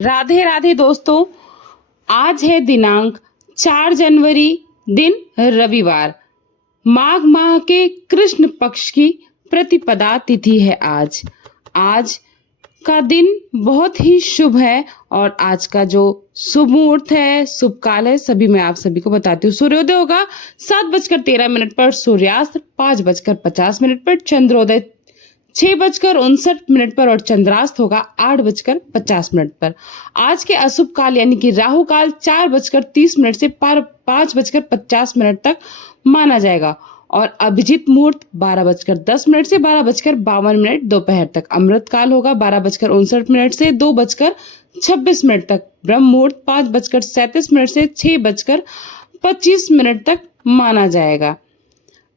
राधे राधे दोस्तों। आज है दिनांक 4 जनवरी, दिन रविवार। माघ माह के कृष्ण पक्ष की प्रतिपदा तिथि है आज। आज का दिन बहुत ही शुभ है और आज का जो शुभ मुहूर्त है, शुभ काल है, सभी मैं आप सभी को बताती हूँ। सूर्योदय होगा 7:13 पर, सूर्यास्त 5:50 पर, चंद्रोदय 6:59 पर और चंद्रास्त होगा 8:50 पर। आज के अशुभ काल यानी कि राहु काल 4:30 से 5:50 तक माना जाएगा और अभिजीत मुहूर्त 12:10 से 12:52 दोपहर तक। अमृत काल होगा 12:59 से 2:26 तक। ब्रह्म मुहूर्त 5:37 से 6:25 तक माना जाएगा।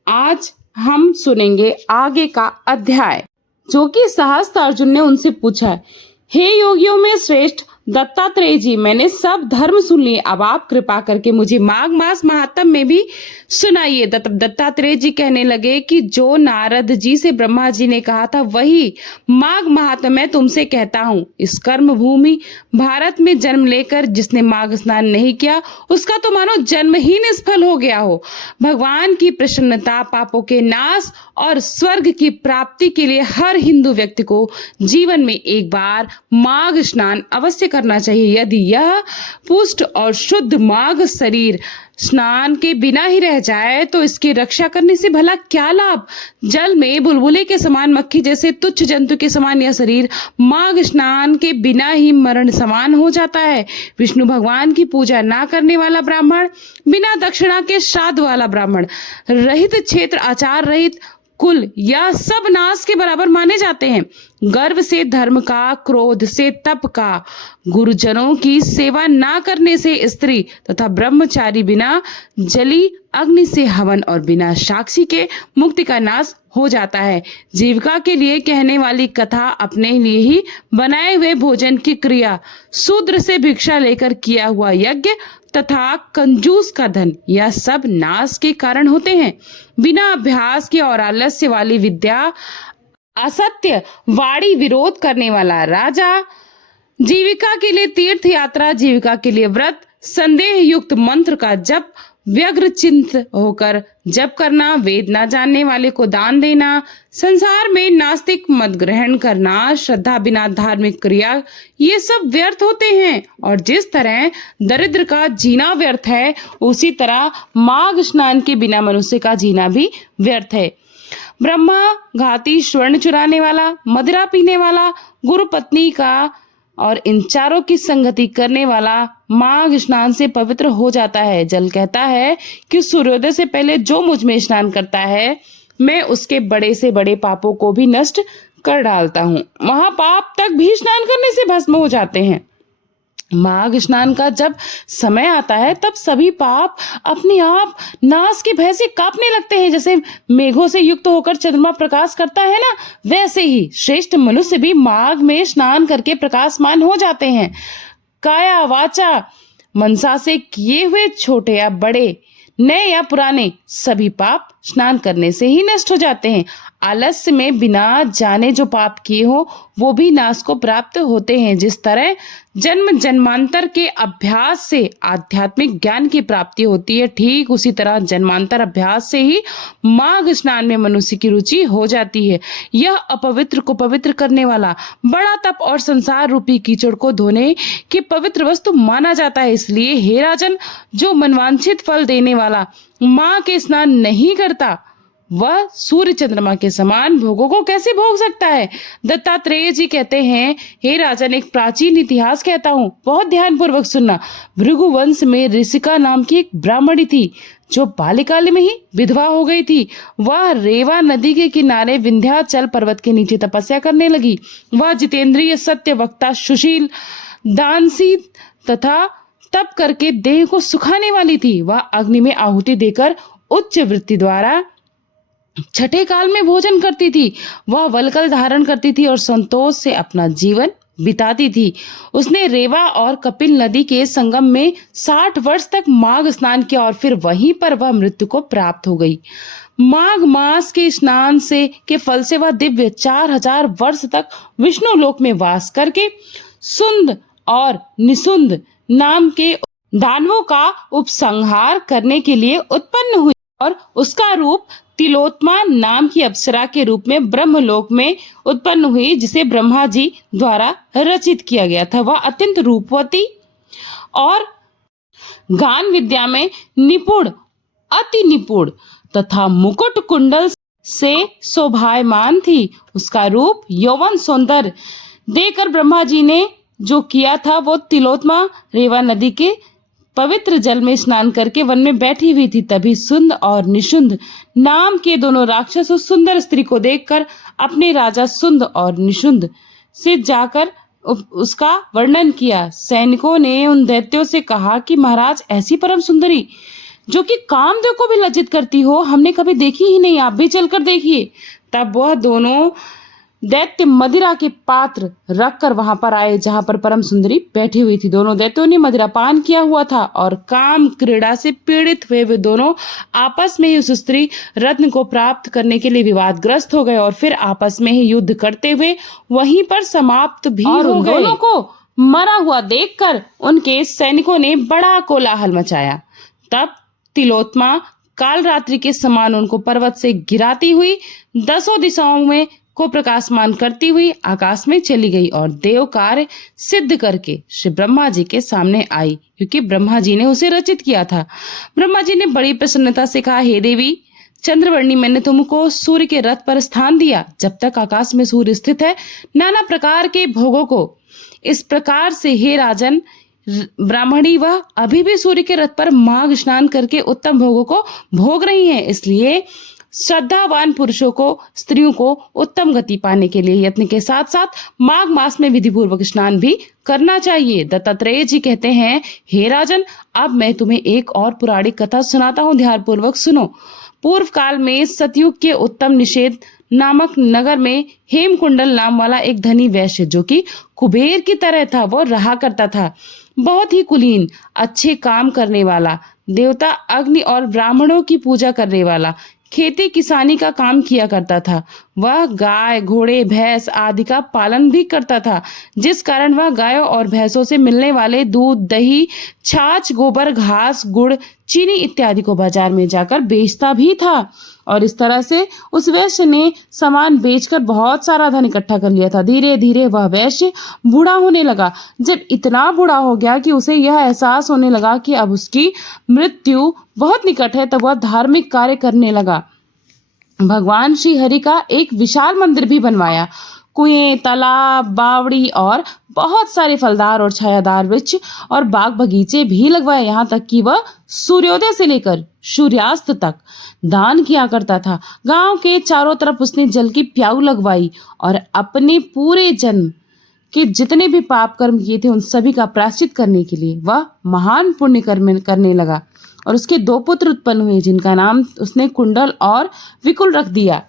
आज हम सुनेंगे आगे का अध्याय, जो कि सहस्त्र अर्जुन ने उनसे पूछा, हे योगियों में श्रेष्ठ दत्तात्रेय जी, मैंने सब धर्म सुन लिए, अब आप कृपा करके मुझे माघ मास महात्म में भी सुनाइए। दत्तात्रेय जी कहने लगे कि जो नारद जी से ब्रह्मा जी ने कहा था वही माघ महात्म मैं तुमसे कहता हूँ। इस कर्म भूमि भारत में जन्म लेकर जिसने माघ स्नान नहीं किया उसका तो मानो जन्म ही निष्फल हो गया हो। भगवान की प्रसन्नता, पापों के नाश और स्वर्ग की प्राप्ति के लिए हर हिंदू व्यक्ति को जीवन में एक बार माघ स्नान अवश्य करना चाहिए। यदि यह पुष्ट और शुद्ध माघ शरीर स्नान के बिना ही रह जाए तो इसकी रक्षा करने से भला क्या लाभ। जल में बुलबुले के समान, मक्खी जैसे तुच्छ जंतु के समान यह शरीर माघ स्नान के बिना ही मरण समान हो जाता है। विष्णु भगवान की पूजा ना करने वाला ब्राह्मण, बिना दक्षिणा के श्राद्ध वाला ब्राह्मण, रहित क्षेत्र, आचार रहित कुल, यह सब नाश के बराबर माने जाते हैं। गर्व से धर्म का, क्रोध से तप का, गुरुजनों की सेवा ना करने से स्त्री तथा ब्रह्मचारी, बिना जली अग्नि से हवन और बिना साक्षी के मुक्ति का नाश हो जाता है। जीविका के लिए कहने वाली कथा, अपने लिए ही बनाए हुए भोजन की क्रिया, शूद्र से भिक्षा लेकर किया हुआ यज्ञ तथा कंजूस का धन, यह सब नाश के कारण होते हैं। बिना अभ्यास के और आलस्य वाली विद्या, असत्य वाणी विरोध करने वाला राजा, जीविका के लिए तीर्थ यात्रा, जीविका के लिए व्रत, संदेह युक्त मंत्र का जप, व्यग्र चिंत होकर जप करना, वेद ना जानने वाले को दान देना, संसार में नास्तिक मत ग्रहण करना, श्रद्धा बिना धार्मिक क्रिया, ये सब व्यर्थ होते हैं। और जिस तरह दरिद्र का जीना व्यर्थ है, उसी तरह माघ स्नान के बिना मनुष्य का जीना भी व्यर्थ है। ब्रह्मा घाती, स्वर्ण चुराने वाला, मदिरा पीने वाला, गुरु पत्नी का और इन चारों की संगति करने वाला माघ स्नान से पवित्र हो जाता है। जल कहता है कि सूर्योदय से पहले जो मुझ में स्नान करता है, मैं उसके बड़े से बड़े पापों को भी नष्ट कर डालता हूँ। महापाप तक भी स्नान करने से भस्म हो जाते हैं। माघ स्नान का जब समय आता है तब सभी पाप अपने आप नाश के भय से कांपने लगते हैं। जैसे मेघों से युक्त होकर चंद्रमा प्रकाश करता है ना, वैसे ही श्रेष्ठ मनुष्य भी माघ में स्नान करके प्रकाशमान हो जाते हैं। काया वाचा मनसा से किए हुए छोटे या बड़े, नए या पुराने, सभी पाप स्नान करने से ही नष्ट हो जाते हैं। आलस्य में बिना जाने जो पाप किए हो वो भी नाश को प्राप्त होते हैं। जिस तरह जन्म जन्मांतर के अभ्यास से आध्यात्मिक ज्ञान की प्राप्ति होती है, ठीक उसी तरह जन्मांतर अभ्यास से ही माघ स्नान में मनुष्य की रुचि हो जाती है। यह अपवित्र को पवित्र करने वाला बड़ा तप और संसार रूपी कीचड़ को धोने की पवित्र वस्तु माना जाता है। इसलिए हे राजन, जो मनवांछित फल देने वाला माँ के स्नान नहीं करता, वह सूर्य चंद्रमा के समान भोगों को कैसे भोग सकता है। दत्तात्रेय जी कहते हैं, हे राजन, एक प्राचीन इतिहास कहता हूँ, बहुत ध्यान पूर्वक सुनना। भृगु वंश में ऋषिका नाम की एक ब्राह्मणी थी जो बाल्यकाल में ही विधवा हो गई थी। वह रेवा नदी के किनारे विंध्याचल पर्वत के नीचे तपस्या करने लगी। वह जितेंद्रिय, सत्य वक्ता, सुशील, दानसी तथा तप करके देह को सुखाने वाली थी। वह अग्नि में आहुति देकर उच्च वृत्ति द्वारा छठे काल में भोजन करती थी। वह वलकल धारण करती थी और संतोष से अपना जीवन बिताती थी। उसने रेवा और कपिल नदी के संगम में 60 वर्ष तक माघ स्नान किया और फिर वहीं पर वह मृत्यु को प्राप्त हो गई। माघ मास के स्नान से के फल से वह दिव्य 4000 वर्ष तक विष्णु लोक में वास करके सुंद और निशुंद नाम के दानवों का उपसंहार करने के लिए उत्पन्न हुई और उसका रूप तिलोत्तमा नाम की अप्सरा के रूप में ब्रह्मलोक में उत्पन्न हुई, जिसे ब्रह्मा जी द्वारा रचित किया गया था। वह अत्यंत रूपवती और गान विद्या में निपुण, अति निपुण तथा मुकुट कुंडल से शोभायमान थी। उसका रूप यौवन सौंदर्य देकर ब्रह्मा जी ने जो किया था, वो तिलोत्तमा रेवा नदी के पवित्र जल में स्नान करके वन में बैठी हुई थी। तभी सुंद और निशुंद नाम के दोनों राक्षस उस सुंदर स्त्री को देखकर अपने राजा सुंद और निशुंद से जाकर उसका वर्णन किया। सैनिकों ने उन दैत्यों से कहा कि महाराज, ऐसी परम सुंदरी जो कि कामदेव को भी लज्जित करती हो, हमने कभी देखी ही नहीं, आप भी चलकर देखिए। तब वह दोनों दैत्य मदिरा के पात्र रखकर वहां पर आए जहां पर परम सुंदरी बैठी हुई थी। दोनों दैत्यों ने मदिरा पान किया हुआ था और काम क्रीड़ा से पीड़ित हुए वे दोनों आपस में ही उस स्त्री रत्न को प्राप्त करने के लिए विवादग्रस्त हो गए और फिर आपस में ही युद्ध करते हुए वहीं पर समाप्त भी हो गए। दोनों को मरा हुआ देखकर उनके सैनिकों ने बड़ा कोलाहल मचाया। तब तिलोत्तमा कालरात्रि के समान उनको पर्वत से गिराती हुई 10 दिशाओं में को प्रकाशमान करती हुई आकाश में चली गई और देव कार्य सिद्ध करके श्री ब्रह्मा जी के सामने आई, क्योंकि ब्रह्मा जी ने उसे रचित किया था। ब्रह्मा जी ने बड़ी प्रसन्नता से कहा, हे देवी चंद्रवर्णी, मैंने तुमको सूर्य के रथ पर स्थान दिया। जब तक आकाश में सूर्य स्थित है, नाना प्रकार के भोगों को इस प्रकार से हे राजन ब्राह्मणी वह अभी भी सूर्य के रथ पर माघ स्नान करके उत्तम भोगों को भोग रही हैं। इसलिए श्रद्धावान पुरुषों को, स्त्रियों को उत्तम गति पाने के लिए यत्न के साथ साथ माघ मास में विधि पूर्वक स्नान भी करना चाहिए। दत्तात्रेय जी कहते हैं, हे राजन, अब मैं तुम्हें एक और पौराणिक कथा सुनाता हूँ, ध्यान पूर्वक सुनो। पूर्व काल में सतयुग के उत्तम निषेध नामक नगर में हेमकुंडल नाम वाला एक धनी वैश्य, जो कि कुबेर की तरह था, वो रहा करता था। बहुत ही कुलीन, अच्छे काम करने वाला, देवता अग्नि और ब्राह्मणों की पूजा करने वाला, खेती किसानी का काम किया करता था। वह गाय, घोड़े, भैंस आदि का पालन भी करता था, जिस कारण वह गायों और भैंसों से मिलने वाले दूध, दही, छाछ, गोबर, घास, गुड़, चीनी इत्यादि को बाजार में जाकर बेचता भी था। और इस तरह से उस वैश्य ने सामान बेचकर बहुत सारा धन इकट्ठा कर लिया था। धीरे धीरे वह वैश्य बूढ़ा होने लगा। जब इतना बूढ़ा हो गया कि उसे यह एहसास होने लगा कि अब उसकी मृत्यु बहुत निकट है, तब वह धार्मिक कार्य करने लगा। भगवान श्री हरि का एक विशाल मंदिर भी बनवाया। कुएं, तालाब, बावड़ी और बहुत सारे फलदार और छायादार वृक्ष और बाग बगीचे भी लगवाए। यहाँ तक कि वह सूर्योदय से लेकर सूर्यास्त तक दान किया करता था। गांव के चारों तरफ उसने जल की प्याऊ लगवाई और अपने पूरे जन्म के जितने भी पाप कर्म किए थे उन सभी का प्रायश्चित करने के लिए वह महान पुण्य कर्म करने लगा। और उसके 2 पुत्र उत्पन्न हुए, जिनका नाम उसने कुंडल और विकुल रख दिया।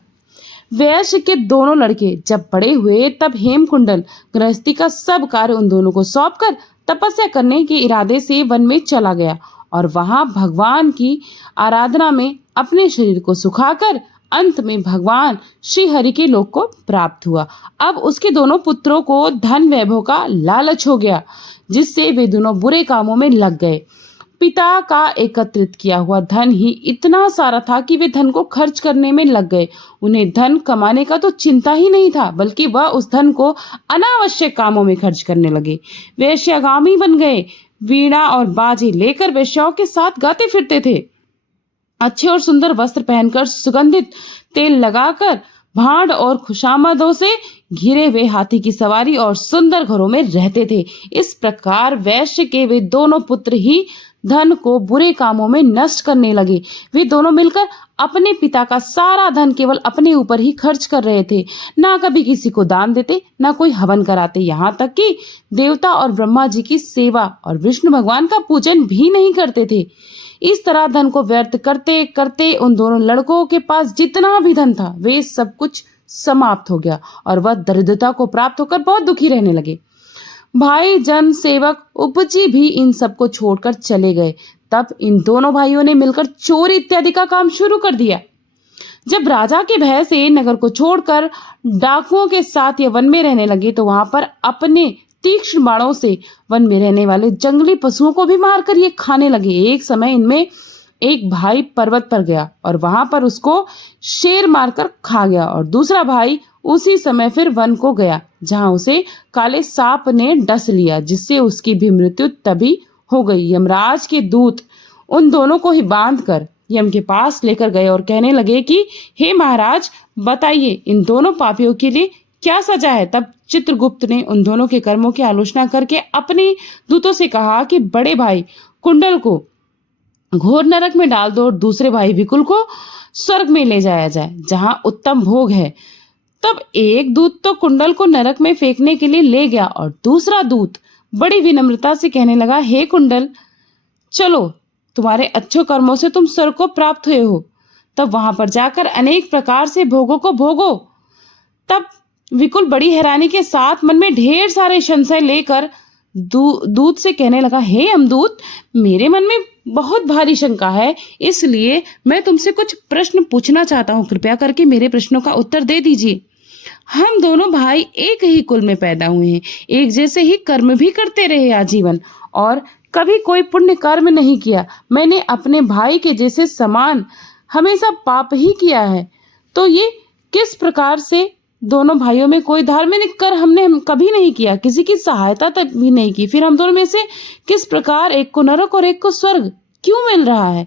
वैश्य के दोनों लड़के जब बड़े हुए, तब हेमकुंडल गृहस्थी का सब कार्य उन दोनों को सौंपकर तपस्या करने के इरादे से वन में चला गया और वहां भगवान की आराधना में अपने शरीर को सुखाकर अंत में भगवान श्री हरि के लोक को प्राप्त हुआ। अब उसके दोनों पुत्रों को धन वैभव का लालच हो गया, जिससे वे दोनों बुरे कामों में लग गए। पिता का एकत्रित किया हुआ धन ही इतना सारा था कि वे धन को खर्च करने में लग गए। उन्हें धन कमाने का तो चिंता ही नहीं था, बल्कि वह उस धन को अनावश्यक कामों में खर्च करने लगे। वेश्यागामी बन गए। वीणा और बाजे लेकर वेश्याओं के साथ गाते फिरते थे। अच्छे और सुंदर वस्त्र पहनकर, सुगंधित तेल लगाकर, भांड और खुशामदों से घिरे हुए हाथी की सवारी और सुंदर घरों में रहते थे। इस प्रकार वैश्य के वे दोनों पुत्र ही धन को बुरे कामों में नष्ट करने लगे। वे दोनों मिलकर अपने पिता का सारा धन केवल अपने ऊपर ही खर्च कर रहे थे। ना कभी किसी को दान देते, ना कोई हवन कराते, यहाँ तक कि देवता और ब्रह्मा जी की सेवा और विष्णु भगवान का पूजन भी नहीं करते थे। इस तरह धन को व्यर्थ करते करते उन दोनों लड़कों के पास जितना भी धन था, वे सब कुछ समाप्त हो गया और वह दरिद्रता को प्राप्त होकर बहुत दुखी रहने लगे। भाई, जन, सेवक, उपजी भी इन सबको छोड़कर चले गए। तब इन दोनों भाइयों ने मिलकर चोरी इत्यादि का काम शुरू कर दिया। जब राजा के भय से नगर को छोड़कर डाकुओं के साथ ये वन में रहने लगे, तो वहां पर अपने तीक्ष्ण बाणों से वन में रहने वाले जंगली पशुओं को भी मारकर ये खाने लगे। एक समय इनमें एक भाई पर्वत पर गया और वहां पर उसको शेर मारकर खा गया, और दूसरा भाई उसी समय फिर वन को गया जहां उसे काले सांप ने डस लिया, जिससे उसकी भी मृत्यु तभी हो गई। यमराज के दूत उन दोनों को ही बांधकर यम के पास लेकर गए और कहने लगे कि हे महाराज, बताइए इन दोनों पापियों के लिए क्या सजा है। तब चित्रगुप्त ने उन दोनों के कर्मों की आलोचना करके अपने दूतों से कहा कि बड़े भाई कुंडल को घोर नरक में डाल दो और दूसरे भाई विकुल को स्वर्ग में ले जाया जाए जहां उत्तम भोग है। तब एक दूत तो कुंडल को नरक में फेंकने के लिए ले गया और दूसरा दूत बड़ी विनम्रता से कहने लगा, हे कुंडल, चलो, तुम्हारे अच्छे कर्मों से तुम स्वर्ग को प्राप्त हुए हो, तब वहां पर जाकर अनेक प्रकार से भोगों को भोगो। तब विकुल बड़ी हैरानी के साथ मन में ढेर सारे संशय लेकर दूत से कहने लगा, हे यमदूत, मेरे मन में बहुत भारी शंका है, इसलिए मैं तुमसे कुछ प्रश्न पूछना चाहता हूँ। कृपया करके मेरे प्रश्नों का उत्तर दे दीजिए। हम दोनों भाई एक ही कुल में पैदा हुए हैं, एक जैसे ही कर्म भी करते रहे आजीवन, और कभी कोई पुण्य कर्म नहीं किया। मैंने अपने भाई के जैसे समान हमेशा पाप ही किया है। तो ये किस प्रकार से दोनों भाइयों में कोई धार्मिक कर्म हमने कभी नहीं किया, किसी की सहायता तक भी नहीं की, फिर हम दोनों में से किस प्रकार एक को नरक और एक को स्वर्ग क्यों मिल रहा है?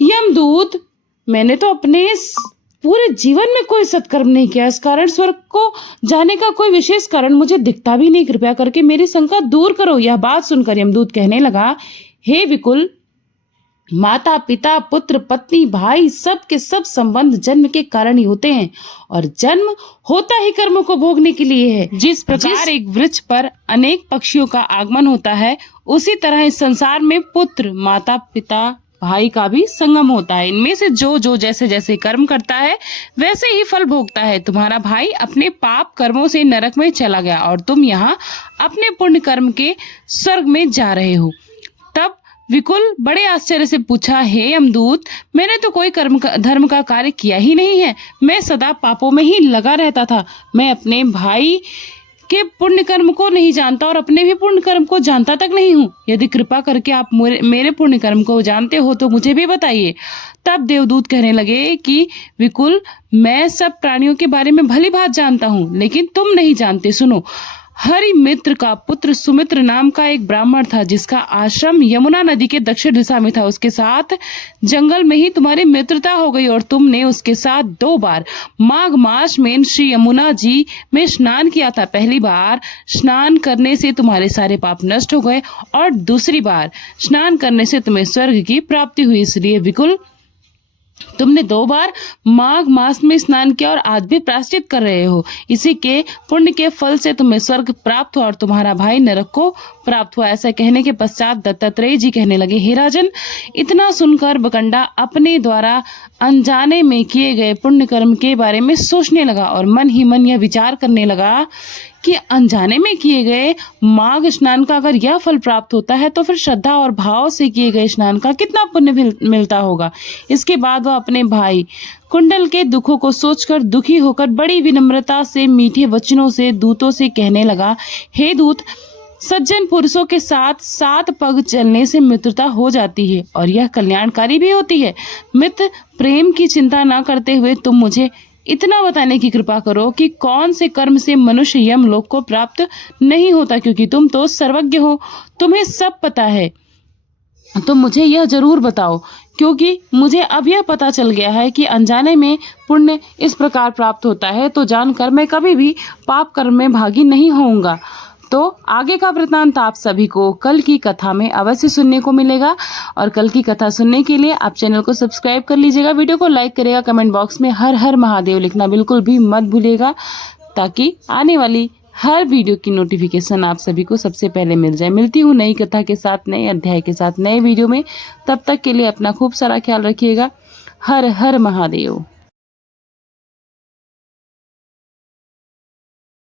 यमदूत, मैंने तो अपने पूरे जीवन में कोई सत्कर्म नहीं किया, इस कारण स्वर्ग को जाने का कोई विशेष कारण मुझे दिखता भी नहीं। कृपया करके मेरी शंका दूर करो। यह बात सुनकर यमदूत कहने लगा, हे विकुल, माता पिता पुत्र पत्नी भाई सब के सब संबंध जन्म के कारण ही होते हैं, और जन्म होता ही कर्मों को भोगने के लिए है। जिस प्रकार एक वृक्ष पर अनेक पक्षियों का आगमन होता है, उसी तरह इस संसार में पुत्र माता पिता भाई का भी संगम होता है। इनमें से जो जैसे जैसे कर्म करता है वैसे ही फल भोगता है। तुम्हारा भाई अपने पाप कर्मों से नरक में चला गया और तुम यहाँ अपने पुण्य कर्म के स्वर्ग में जा रहे हो। तब विकुल बड़े आश्चर्य से पूछा, हे यमदूत, मैंने तो कोई धर्म का कार्य किया ही नहीं है, मैं सदा पापों में ही लगा रहता था। मैं अपने भाई के पुण्य कर्म को नहीं जानता और अपने भी पुण्य कर्म को जानता तक नहीं हूँ। यदि कृपा करके आप मेरे पुण्य कर्म को जानते हो तो मुझे भी बताइए। तब देवदूत कहने लगे कि विकुल, मैं सब प्राणियों के बारे में भली भांति जानता हूँ, लेकिन तुम नहीं जानते। सुनो, हरि मित्र का पुत्र सुमित्र नाम का एक ब्राह्मण था, जिसका आश्रम यमुना नदी के दक्षिण दिशा में था। उसके साथ जंगल में ही तुम्हारी मित्रता हो गई और तुमने उसके साथ 2 बार माघ मास में श्री यमुना जी में स्नान किया था। पहली बार स्नान करने से तुम्हारे सारे पाप नष्ट हो गए और दूसरी बार स्नान करने से तुम्हें स्वर्ग की प्राप्ति हुई। इसलिए विकुल, तुमने 2 बार माघ मास में स्नान किया और आज भी प्रायश्चित कर रहे हो। इसी के पुण्य के फल से तुम्हें स्वर्ग प्राप्त हुआ और तुम्हारा भाई नरक को प्राप्त हुआ। ऐसा कहने के पश्चात दत्तात्रेय जी कहने लगे, हे राजन, इतना सुनकर बकंडा अपने द्वारा अनजाने में किए गए पुण्य कर्म के बारे में सोचने लगा और मन ही मन यह विचार करने लगा कि अनजाने में किए गए माघ स्नान का अगर यह फल प्राप्त होता है तो फिर श्रद्धा और भाव से किए गए स्नान का कितना पुण्य मिलता होगा। इसके बाद वह अपने भाई कुंडल के दुखों को सोचकर दुखी होकर बड़ी विनम्रता से मीठे वचनों से दूतों से कहने लगा, हे दूत, सज्जन पुरुषों के साथ 7 पग चलने से मित्रता हो जाती है और यह कल्याणकारी भी होती है। मित्र प्रेम की चिंता न करते हुए तुम मुझे इतना बताने की कृपा करो कि कौन से कर्म से मनुष्य यमलोक को प्राप्त नहीं होता, क्योंकि तुम तो सर्वज्ञ हो, तुम्हें सब पता है। तो मुझे यह जरूर बताओ, क्योंकि मुझे अब यह पता चल गया है कि अनजाने में पुण्य इस प्रकार प्राप्त होता है, तो जानकर मैं कभी भी पाप कर्म में भागी नहीं होऊंगा। तो आगे का वृतांत आप सभी को कल की कथा में अवश्य सुनने को मिलेगा, और कल की कथा सुनने के लिए आप चैनल को सब्सक्राइब कर लीजिएगा, वीडियो को लाइक करेगा, कमेंट बॉक्स में हर हर महादेव लिखना बिल्कुल भी मत भूलिएगा, ताकि आने वाली हर वीडियो की नोटिफिकेशन आप सभी को सबसे पहले मिल जाए। मिलती हूँ नई कथा के साथ, नए अध्याय के साथ, नए वीडियो में। तब तक के लिए अपना खूब सारा ख्याल रखिएगा। हर हर महादेव।